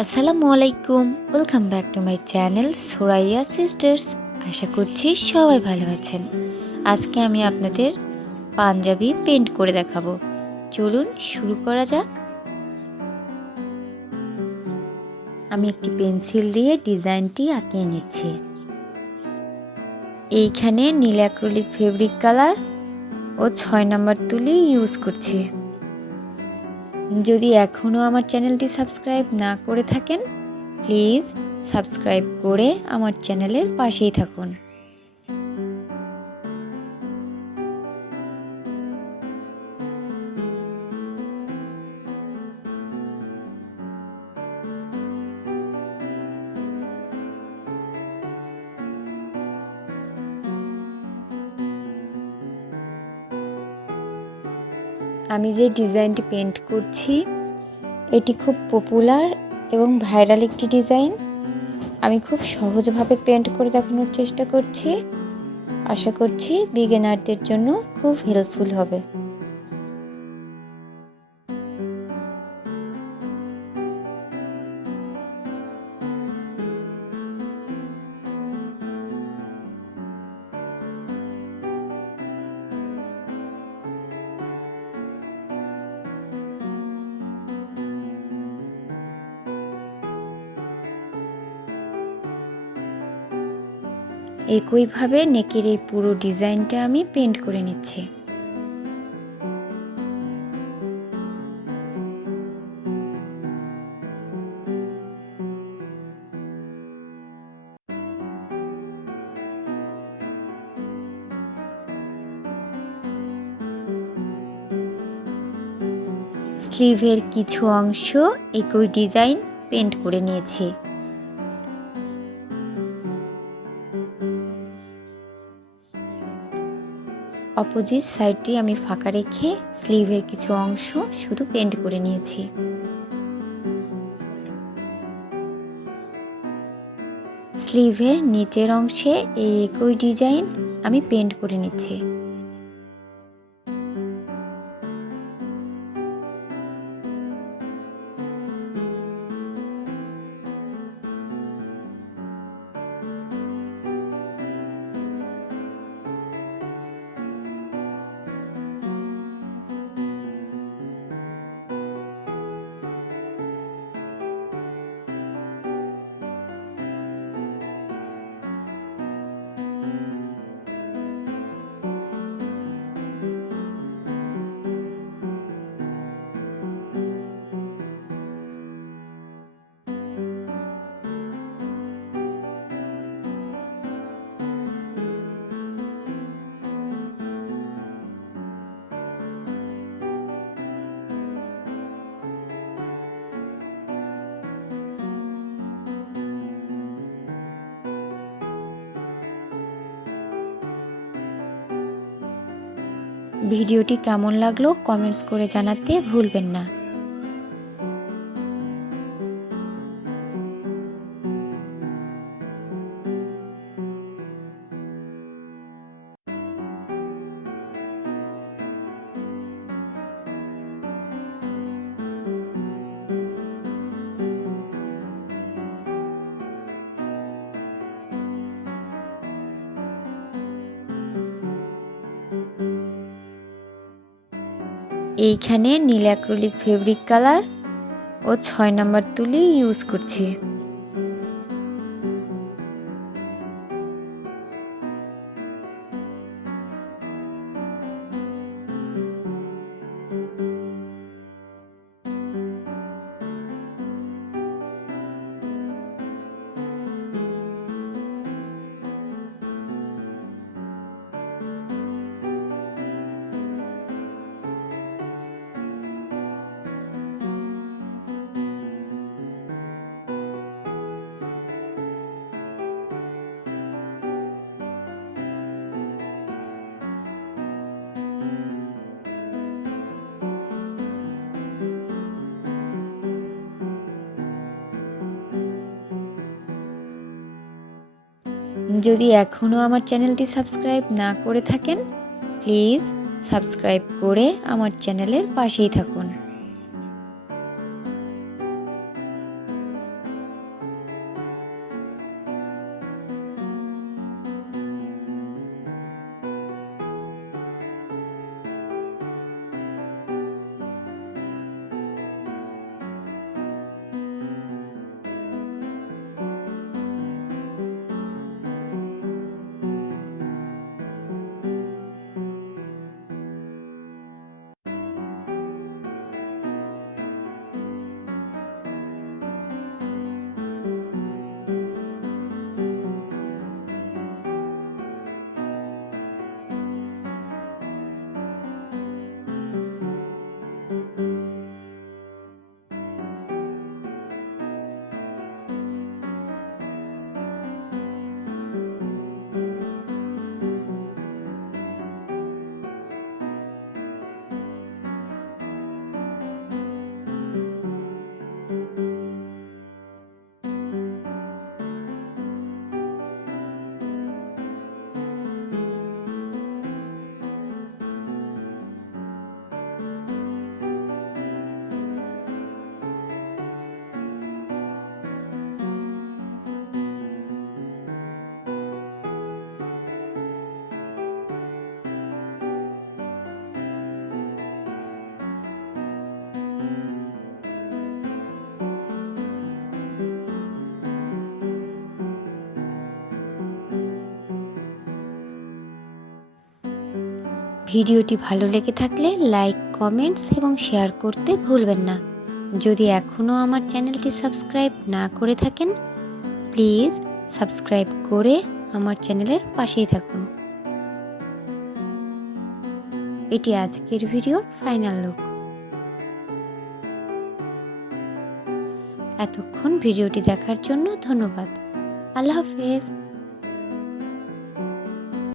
Assalamualikum, welcome back to my channel Suraia Sisters. আশা করছি সবাই ভালো আছেন। আজকে আমি আপনাদের পাঞ্জাবি পেইন্ট করে দেখাবো। চলুন শুরু করা যাক। আমি একটি পেন্সিল দিয়ে ডিজাইনটি আঁকিয়ে নিচ্ছি। এইখানে নীল অ্যাক্রিলিক ফেব্রিক কালার ও 6 নম্বর তুলি ইউজ করছি। যদি এখনও আমার চ্যানেলটি সাবস্ক্রাইব না করে থাকেন, প্লিজ সাবস্ক্রাইব করে আমার চ্যানেলের পাশেই থাকুন। আমি যে ডিজাইনটি পেইন্ট করছি এটি খুব পপুলার এবং ভাইরাল একটি ডিজাইন। আমি খুব সহজভাবে পেইন্ট করে দেখানোর চেষ্টা করছি। আশা করছি বিগিনারদের জন্য খুব হেল্পফুল হবে। একইভাবে নেকের এই পুরো ডিজাইনটা আমি পেইন্ট করে নিচ্ছি। স্লিভের কিছু অংশ একই ডিজাইন পেইন্ট করে নিয়েছি। অপোজিট সাইডটি আমি ফাঁকা রেখে স্লিভের কিছু অংশ শুধু পেইন্ট করে নিয়েছি। স্লিভের নিচের অংশে এই একই ডিজাইন আমি পেইন্ট করে নিচ্ছি। ভিডিওটি কেমন লাগলো কমেন্টস করে জানাতে ভুলবেন না। এইখানে নীল অ্যাক্রিলিক ফেব্রিক কালার ও 6 নম্বর তুলি ইউজ করছি। যদি এখনও আমার চ্যানেলটি সাবস্ক্রাইব না করে থাকেন, প্লিজ সাবস্ক্রাইব করে আমার চ্যানেলের পাশেই থাকুন। ভিডিওটি ভালো লেগে থাকলে লাইক, কমেন্টস এবং শেয়ার করতে ভুলবেন না। যদি এখনও আমার চ্যানেলটি সাবস্ক্রাইব না করে থাকেন, প্লিজ সাবস্ক্রাইব করে আমার চ্যানেলের পাশেই থাকুন। এটি আজকের ভিডিওর ফাইনাল লুক। এতক্ষণ ভিডিওটি দেখার জন্য ধন্যবাদ। আল্লাহ হাফেজ।